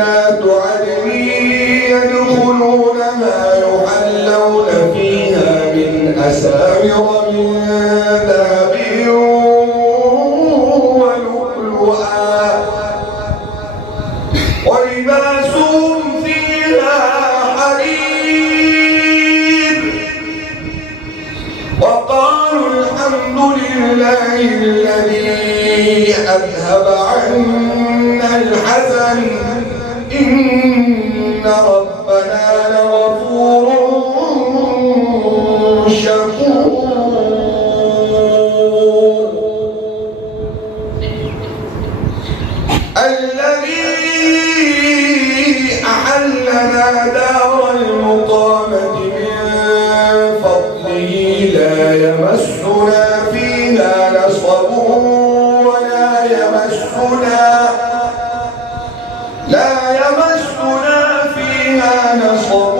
جنات عدن يدخلونها يحلون فيها من أساور من ذهب ولؤلؤا ولباسهم فيها حرير وقالوا الحمد لله الذي أذهب عنا الحزن إن ربنا لغفور شكور. الذي أحلنا دار المقامة من فضله لا يمسنا فيها نصب ولا يمسنا فيها نصب